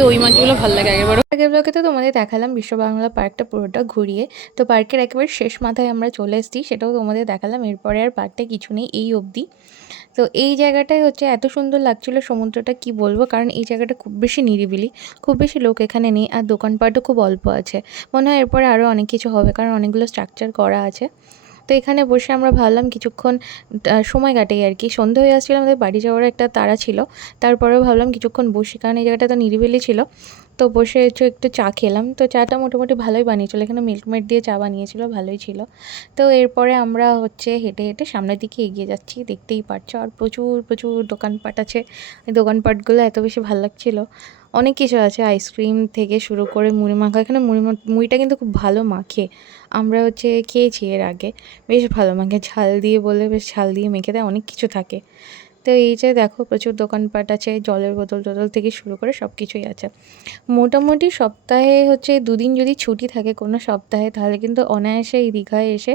তো ওই মাছগুলো ভালো লাগে। আগের ব্লগে তো তোমাদের দেখালাম বিশ্ব বাংলা পার্কটা পুরোটা ঘুরিয়ে। তো পার্কের একেবারে শেষ মাথায় আমরা চলে এসেছি, সেটাও তোমাদের দেখালাম। এরপরে আর পার্কটা কিছু নেই এই অবধি। তো এই জায়গাটাই হচ্ছে এত সুন্দর লাগছিল সমুদ্রটা, কি বলবো, কারণ এই জায়গাটা খুব বেশি নিরিবিলি, খুব বেশি লোক এখানে নেই, আর দোকানপাটও খুব অল্প আছে। মনে হয় এরপরে আরও অনেক কিছু হবে, কারণ অনেকগুলো স্ট্রাকচার করা আছে। তো এখানে বসে আমরা ভাবলাম কিছুক্ষণ সময় কাটাই আর কি। সন্ধে হয়ে আসছিল, আমাদের বাড়ি যাওয়ার একটা তাড়া ছিল, তারপরেও ভাবলাম কিছুক্ষণ বসি, কারণ এই জায়গাটা তো নিরিবিলি ছিল। তো বসে একটু চা খেলাম। তো চাটা মোটামুটি ভালোই বানিয়েছিল, এখানে মিল্কমেড দিয়ে চা বানিয়েছিল, ভালোই ছিল। তো এরপরে আমরা হচ্ছে হেঁটে হেঁটে সামনের দিকে এগিয়ে যাচ্ছি, দেখতেই পাচ্ছ। আর প্রচুর প্রচুর দোকানপাট আছে। এই দোকানপাটগুলো এত বেশি ভালো লাগছিলো। অনেক কিছু আছে, আইসক্রিম থেকে শুরু করে মুড়ি মাখা। এখানে মুড়িটা কিন্তু খুব ভালো মাখে। আমরা হচ্ছে খেয়েছি এর আগে, বেশ ভালো মাখে, ঝাল দিয়ে বলে বেশ ঝাল দিয়ে মেখে দেয়, অনেক কিছু থাকে। তো এই যে দেখো প্রচুর দোকানপাট আছে, জলের বোতল টোতল থেকে শুরু করে সব কিছুই আছে। মোটামুটি সপ্তাহে হচ্ছে 2 দিন যদি ছুটি থাকে কোনো সপ্তাহে, তাহলে কিন্তু অনায়াসে এই দীঘায় এসে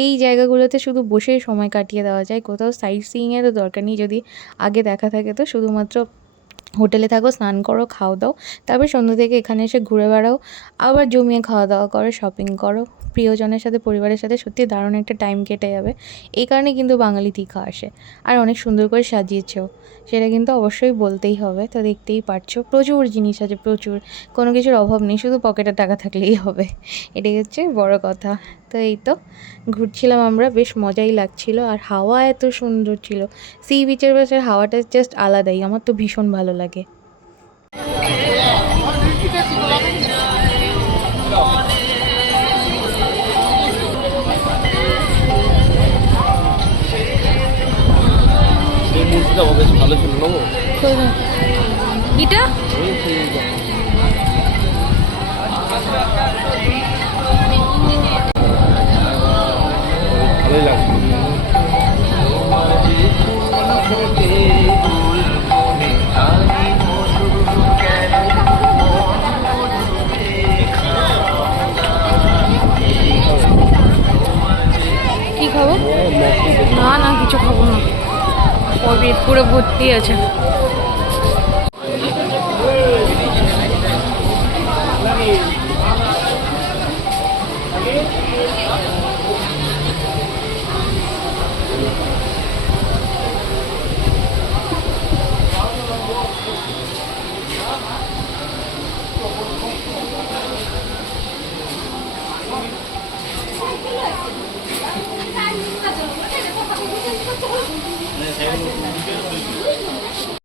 এই জায়গাগুলোতে শুধু বসেই সময় কাটিয়ে দেওয়া যায়। কোথাও সাইট সিইংয়েরও দরকার নেই, যদি আগে দেখা থাকে তো শুধুমাত্র হোটেলে থাকো, স্নান করো, খাও দাও, তারপর সন্ধ্যা থেকে এখানে এসে ঘুরে বেড়াও, আবার জমিয়ে খাওয়া দাওয়া করো, শপিং করো, প্রিয়জনের সাথে, পরিবারের সাথে। সত্যি দারুণ একটা টাইম কেটে যাবে। এই কারণে কিন্তু বাঙালি দীঘা আসে। আর অনেক সুন্দর করে সাজিয়েছেও, সেটা কিন্তু অবশ্যই বলতেই হবে। তো দেখতেই পারছো প্রচুর জিনিস আছে, প্রচুর, কোনো কিছুর অভাব নেই, শুধু পকেটে টাকা থাকলেই হবে, এটাই হচ্ছে বড় কথা। তো এই তো ঘুরছিলাম আমরা, বেশ মজাই লাগছিল। আর হাওয়া এত সুন্দর ছিল, সি বিচের পাশের হাওয়াটা জাস্ট আলাদাই, আমার তো ভীষণ ভালো লাগে। ভালো ছিল এটা ভালোই লাগছে। কি খাবো? না না, কিছু খাবো না, ওর পেট পুরো ভর্তি আছে।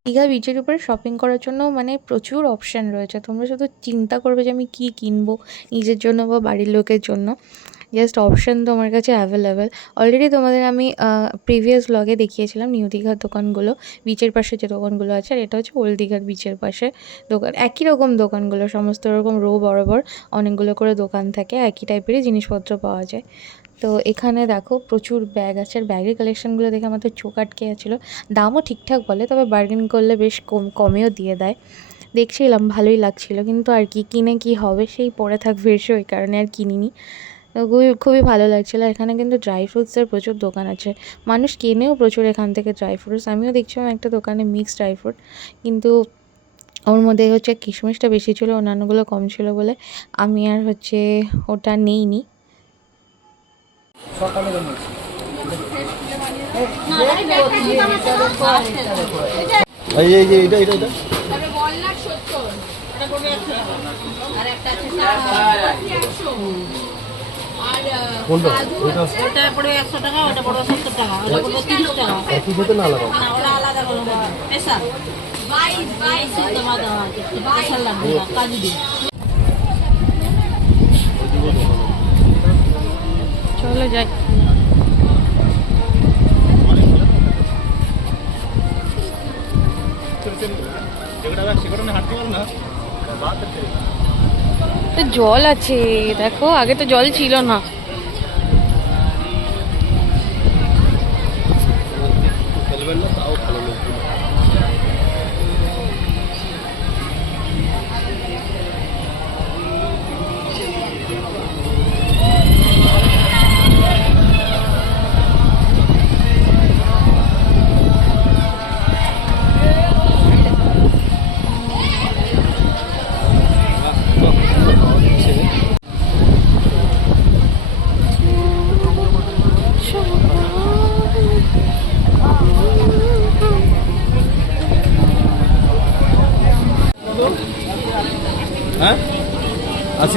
দীঘা বিচের উপরে শপিং করার জন্য মানে প্রচুর অপশান রয়েছে। তোমরা শুধু চিন্তা করবে যে আমি কী কিনবো নিজের জন্য বা বাড়ির লোকের জন্য, জাস্ট অপশান তোমার কাছে অ্যাভেলেবেল। অলরেডি তোমাদের আমি প্রিভিয়াস ব্লগে দেখিয়েছিলাম নিউ দীঘার দোকানগুলো, বিচের পাশে যে দোকানগুলো আছে। আর এটা হচ্ছে ওল্ড দীঘার বিচের পাশে দোকান, একই রকম দোকানগুলো, সমস্ত রকম রো বরাবর অনেকগুলো করে দোকান থাকে, একই টাইপেরই জিনিসপত্র পাওয়া যায়। তো এখানে দেখো প্রচুর ব্যাগ আছে, আর ব্যাগের কালেকশানগুলো দেখে আমার তো চোখ আটকে যাচ্ছিলো। দামও ঠিকঠাক বলে, তবে বার্গেন করলে বেশ কমেও দিয়ে দেয়। দেখছিলাম ভালোই লাগছিলো, কিন্তু আর কি কিনে কি হবে, সেই পরে থাকবে এসে, ওই কারণে আর কিনিনি। তো খুবই ভালো লাগছিলো। এখানে কিন্তু ড্রাই ফ্রুটসের প্রচুর দোকান আছে, মানুষ কেনেও প্রচুর এখান থেকে ড্রাই ফ্রুটস। আমিও দেখছিলাম একটা দোকানে মিক্সড ড্রাই ফ্রুট, কিন্তু ওর মধ্যে হচ্ছে কিশমিশটা বেশি ছিল, অন্যান্যগুলো কম ছিল বলে আমি আর হচ্ছে ওটা নেইনি। কোনটা? ওটা পড়বে 100 টাকা, ওটা পড়বে 70 টাকা, ওটা পড়বে 30 টাকা। একই খেতে না আলাদা? না, ওটা আলাদা করে পেশা 22 টাকা দেওয়া আছে, স্পেশাল লাগবে কাজু দিয়ে। চলো যাই। জল আছে দেখো, আগে তো জল ছিল না। তাও ভালো লাগবে।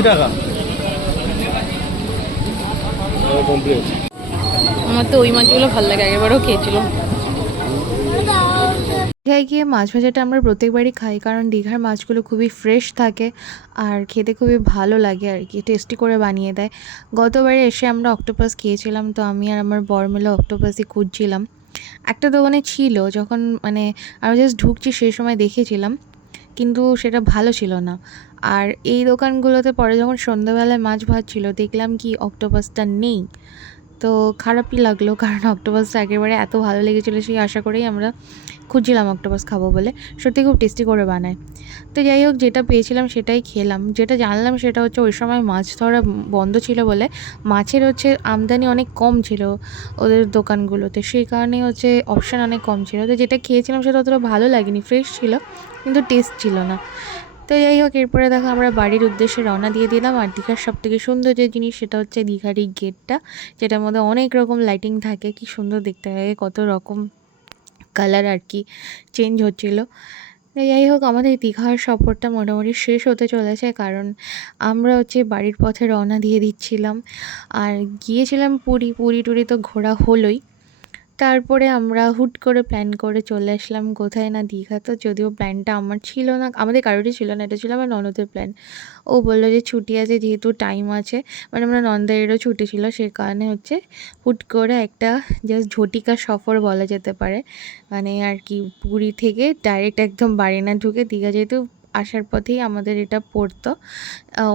টাকা কমপ্লিট। আমার তো ওই মাছগুলো ভালো লাগে, আগেরবারও খেয়েছিলাম। দীঘায় গিয়ে মাছ ভাজাটা আমরা প্রত্যেকবারই খাই, কারণ দীঘার মাছগুলো খুবই ফ্রেশ থাকে আর খেতে খুবই ভালো লাগে আর কি, টেস্টি করে বানিয়ে দেয়। গতবারে এসে আমরা অক্টোপাস খেয়েছিলাম, তো আমি আর আমার বর মিলে অক্টোপাসই খুঁজছিলাম। একটা দোকানে ছিল, যখন মানে আমি জাস্ট ঢুকছি সেই সময় দেখেছিলাম, কিন্তু সেটা ভালো ছিল না। আর এই দোকানগুলোতে পরে যখন সন্ধ্যাবেলায় মাছ ভাজছিল দেখলাম কি অক্টোপাসটা নেই, তো খারাপই লাগলো, কারণ অক্টোপাসটা একেবারে এত ভালো লেগেছিলো, সেই আশা করেই আমরা খুঁজছিলাম অক্টোপাস খাবো বলে। সত্যি খুব টেস্টি করে বানায়। তো যাই হোক, যেটা পেয়েছিলাম সেটাই খেলাম। যেটা জানলাম সেটা হচ্ছে ওই সময় মাছ ধরা বন্ধ ছিল বলে মাছের হচ্ছে আমদানি অনেক কম ছিল ওদের দোকানগুলোতে, সেই কারণে হচ্ছে অপশান অনেক কম ছিল। তো যেটা খেয়েছিলাম সেটা অতটা ভালো লাগেনি, ফ্রেশ ছিল কিন্তু টেস্ট ছিল না। তো যাই হোক, এরপরে দেখো আমরা বাড়ির উদ্দেশ্যে রওনা দিয়ে দিলাম। আর দীঘার সবথেকে সুন্দর যে জিনিস সেটা হচ্ছে দীঘার এই গেটটা, যেটার মধ্যে অনেক রকম লাইটিং থাকে, কি সুন্দর দেখতে লাগে, কত রকম কালার আর কি চেঞ্জ হচ্ছিলো। যাই হোক, আমাদের দীঘার সফরটা মোটামুটি শেষ হতে চলেছে, কারণ আমরা হচ্ছে বাড়ির পথে রওনা দিয়ে দিচ্ছিলাম। আর গিয়েছিলাম পুরী, পুরী টুরি তো ঘোরা হলোই। তারপরে আমরা হুট করে প্ল্যান করে চলে আসলাম কোথায় না দীঘা। তো যদিও প্ল্যানটা আমার ছিল না, আমাদের কারোরই ছিল না, এটা ছিল আমার ননদের প্ল্যান। ও বললো যে ছুটি আছে, যেহেতু টাইম আছে, মানে আমরা নন্দাইয়েরও ছুটি ছিল, সে কারণে হচ্ছে হুট করে একটা জাস্ট ঝটিকা সফর বলা যেতে পারে। মানে আর কি, পুরী থেকে ডাইরেক্ট একদম বাড়ি না ঢুকে দীঘা, যেহেতু আসার পথেই আমাদের এটা পড়তো,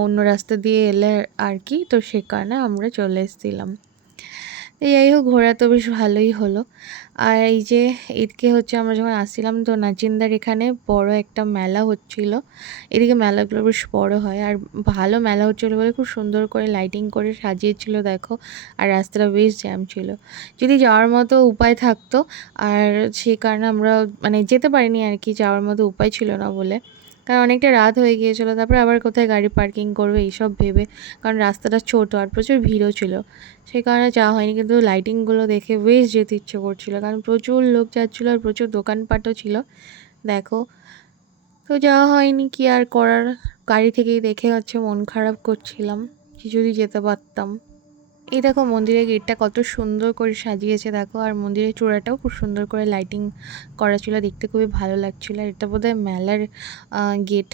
অন্য রাস্তা দিয়ে এলে আর কি, তো সে কারণে আমরা চলে এসেছিলাম। যাই হোক, ঘোরা তো বেশ ভালোই হলো। আর এই যে এদিকে হচ্ছে আমরা যখন আসছিলাম, তো নাচিন্দার এখানে বড় একটা মেলা হচ্ছিল। এদিকে মেলাগুলো বেশ বড় হয় আর ভালো মেলা হচ্ছিলো বলে খুব সুন্দর করে লাইটিং করে সাজিয়েছিল দেখো। আর রাস্তাটা বেশ জ্যাম ছিল, যদি যাওয়ার মতো উপায় থাকতো, আর সেই কারণে আমরা মানে যেতে পারিনি আর কি, যাওয়ার মতো উপায় ছিল না বলে, কারণ অনেকটা রাত হয়ে গিয়েছিলো। তারপরে আবার কোথায় গাড়ি পার্কিং করবে এইসব ভেবে, কারণ রাস্তাটা ছোট আর প্রচুর ভিড়ও ছিল, সেই কারণে যাওয়া হয়নি। কিন্তু লাইটিংগুলো দেখে বেশ যেতে ইচ্ছে করছিলো, কারণ প্রচুর লোক যাচ্ছিলো আর প্রচুর দোকানপাটও ছিল দেখো। তো যাওয়া হয়নি, কি আর করার, গাড়ি থেকেই দেখে হচ্ছে মন খারাপ করছিলাম, কি যদি যেতে পারতাম। এই দেখো মন্দিরের গেটটা কত সুন্দর করে সাজিয়েছে দেখো, আর মন্দিরের চূড়াটাও খুব সুন্দর করে লাইটিং করা ছিল, দেখতে খুবই ভালো লাগছিলো। আর এটা বোধহয় মেলার গেট।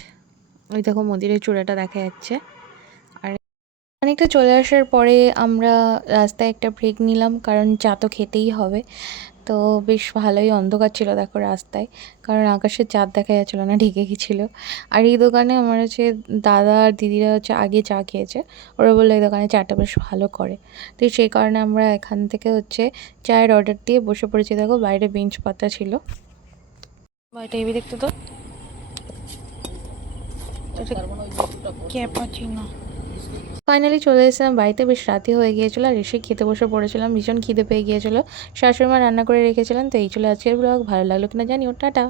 ওই দেখো মন্দিরের চূড়াটা দেখা যাচ্ছে। আর অনেকটা চলে আসার পরে আমরা রাস্তায় একটা ব্রেক নিলাম, কারণ চা তো খেতেই হবে। তো বেশ ভালোই অন্ধকার ছিল দেখো রাস্তায়, কারণ আকাশের চাঁদ দেখা যাচ্ছিলো না, ঢেকে গেছিলো। আর এই দোকানে আমার হচ্ছে দাদা আর দিদিরা হচ্ছে আগে চা খেয়েছে, ওরা বললো এই দোকানে চাটা বেশ ভালো করে। তো সেই কারণে আমরা এখান থেকে হচ্ছে চায়ের অর্ডার দিয়ে বসে পড়েছি। দেখো বাইরে বেঞ্চ পাতা ছিল, বাইরে টিভি দেখতে তো ক্যাপাচিনো। ফাইনালি চলে এসেছিলাম বাড়িতে, বেশ রাতে হয়ে গিয়েছিলো, আর এসে খেতে বসে পড়েছিলাম, ভীষণ খিদে পেয়ে গিয়েছিলো। শাশুড়ি মা রান্না করে রেখেছিলেন। তো এই চলে আজকের ব্লগ, ভালো লাগলো কিনা জানিও, টাটা।